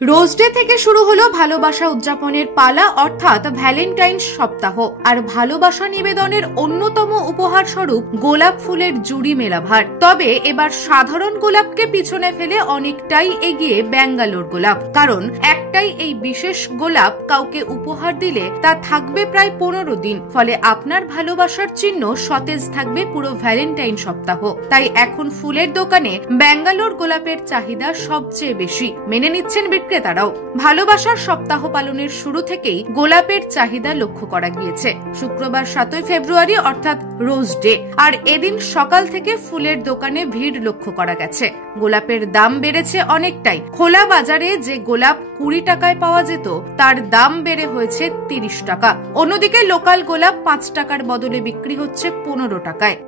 Rose day থেকে শুরু হলো ভালোবাসা উদযাপনের পালা অর্থাৎ ভ্যালেন্টাইন্স সপ্তাহ। আর ভালোবাসা নিবেদনের অন্যতম উপহার স্বরূপ গোলাপ ফুলের জুড়ি মেলা ভার। তবে এবার সাধারণ গোলাপকে পিছনে ফেলে অনেকটাই এগিয়ে ব্যাঙ্গালোর গোলাপ। কারণ একটাই এই বিশেষ গোলাপ কাউকে উপহার দিলে তা থাকবে প্রায় 15 দিন। ফলে আপনার ভালোবাসার চিহ্ন সতেজ থাকবে পুরো ভ্যালেন্টাইন সপ্তাহ। তাই এখন ফুলের দোকানে ব্যাঙ্গালোর গোলাপের চাহিদা সবচেয়ে বেশি। মেনে নিচ্ছেন বিক্রেতারাও। ভালোবাসার সপ্তাহ পালনের শুরু থেকেই গোলাপের চাহিদা লক্ষ্য করা গিয়েছে। শুক্রবার 7 ফেব্রুয়ারি অর্থাৎ রোজ ডে, আর এদিন সকাল থেকে ফুলের দোকানে ভিড় লক্ষ্য করা গেছে। গোলাপের দাম বেড়েছে অনেকটাই। খোলা বাজারে যে গোলাপ 20 টাকায় পাওয়া যেত তার দাম বেড়ে হয়েছে 30 টাকা। অন্যদিকে লোকাল গোলাপ 5 টাকার বদলে বিক্রি হচ্ছে 15 টাকায়।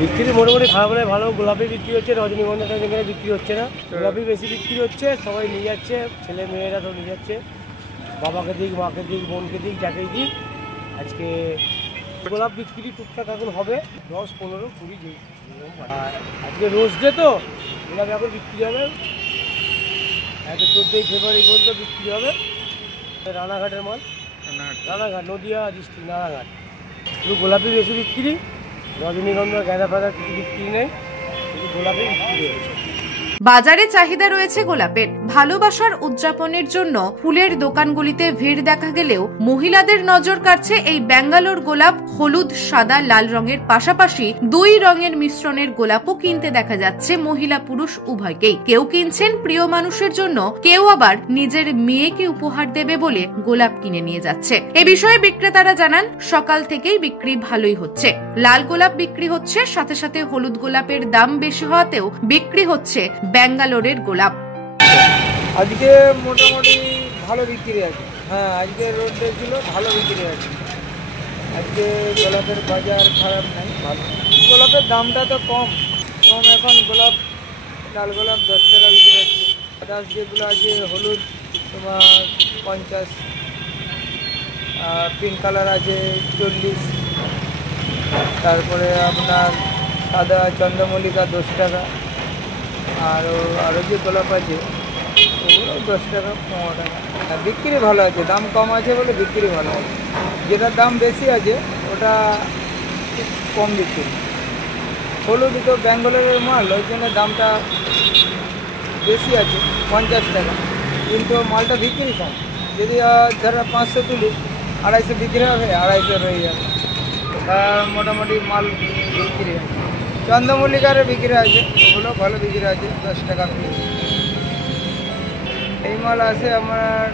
বিক্রি মোটামুটি খারাপ নয়, ভালো গোলাপি বিক্রি হচ্ছে, রজনীগন্ধাটা যেখানে বিক্রি হচ্ছে না, গোলাপি বেশি বিক্রি হচ্ছে। সবাই নিয়ে যাচ্ছে, ছেলে মেয়েরা সব নিয়ে যাচ্ছে, বাবাকে দিক, মাকে দিক, বোনকে দিক, যাকেই দিক। আজকে গোলাপ বিক্রি টুকটাক এখন হবে 10, 15, 20। আর আজকে রোজ ডে তো গোলাপ এখন বিক্রি হবে 14 ফেব্রুয়ারি পর্যন্ত বিক্রি হবে। রানাঘাটের মাল, রানাঘাট, নদিয়া ডিস্ট্রিক্ট, রানাঘাট। শুধু গোলাপি বেশি বিক্রি, রজনীগন্ধা, গাঁদা ফাঁদা কিছু বিক্রি নেই, শুধু গোলাপই বিক্রি হয়েছে। বাজারে চাহিদা রয়েছে গোলাপের। ভালোবাসার উদযাপনের জন্য ফুলের দোকানগুলিতে ভিড় দেখা গেলেও মহিলাদের নজর কাড়ছে এই ব্যাঙ্গালোর গোলাপ। হলুদ, সাদা, লাল রঙের পাশাপাশি 2 রঙের মিশ্রণের গোলাপও কিনতে দেখা যাচ্ছে মহিলা পুরুষ উভয়কেই। কেউ কিনছেন প্রিয় মানুষের জন্য, কেউ আবার নিজের মেয়েকে উপহার দেবে বলে গোলাপ কিনে নিয়ে যাচ্ছে। এ বিষয়ে বিক্রেতারা জানান, সকাল থেকেই বিক্রি ভালোই হচ্ছে। লাল গোলাপ বিক্রি হচ্ছে, সাথে সাথে হলুদ গোলাপের দাম বেশি হওয়াতেও বিক্রি হচ্ছে ব্যাঙ্গালোরের গোলাপ। আজকে মোটামুটি ভালো বিক্রি আছে। হ্যাঁ, আজকে রোড ডে ছিল, ভালো বিক্রি আছে। আজকে গোলাপের বাজার খারাপ নাই, ভালো। গোলাপের দামটা তো কম এখন। গোলাপ, লাল গোলাপ 10 টাকা বিক্রি হচ্ছে। আদার্স যেগুলো আছে হলুদ তোমার 50, পিঙ্ক কালার আছে 40, তারপরে আপনার সাদা চন্দ্রমল্লিকা 10 টাকা, আরও যে গোলাপ আছে ওগুলো 10 টাকা, 15 টাকা। বিক্রি ভালো আছে, দাম কম আছে বলে বিক্রি ভালো আছে। যেটার দাম বেশি আছে ওটা কম বিক্রি। হলুদ তো ব্যাঙ্গালোরের মাল, ওই জন্য দামটা বেশি আছে 50 টাকা, কিন্তু মালটা বিক্রি কম। যদি ধরো 500 তুলি, 250 বিক্রি হবে, 250 রয়ে যাবে। মোটামুটি মাল বিক্রি আছে। চন্দ্রমল্লিকারও বিক্রি আছে, ওগুলো ভালো বিক্রি আছে, 10 টাকা পিস। এই মাল আছে আমার,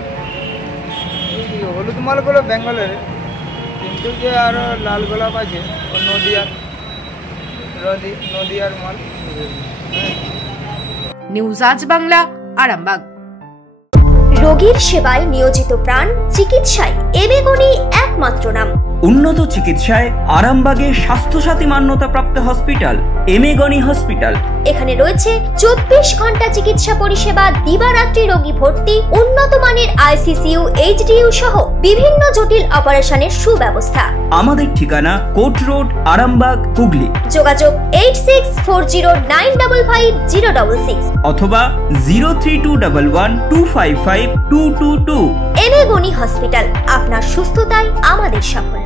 হলুদ মালগুলো ব্যাঙ্গালোরে, কিন্তু যে আরও লাল গোলাপ আছে ও নদিয়ার মাল। নিউজ আজ বাংলা, আরামবাগ। রোগীর সেবায় নিয়োজিত প্রাণ, চিকিৎসায় এবেগুনি একমাত্র নাম। উন্নত চিকিৎসায় আরামবাগে স্বাস্থ্যসাথী মান্যতাপ্রাপ্ত হসপিটাল এমেগনি হসপিটাল। এখানে রয়েছে 24 ঘন্টা চিকিৎসা পরিষেবা, দিবারাত্রি রোগী ভর্তি, উন্নত মানের ICCU, HDU সহ বিভিন্ন জটিল অপারেশনের সুব্যবস্থা। আমাদের ঠিকানা কোট রোড, আরামবাগ, হুগলি। যোগাযোগ 8640955066 অথবা 03211255222। এমেগনি হসপিটাল, আপনার সুস্থতাই আমাদের সাফল্য।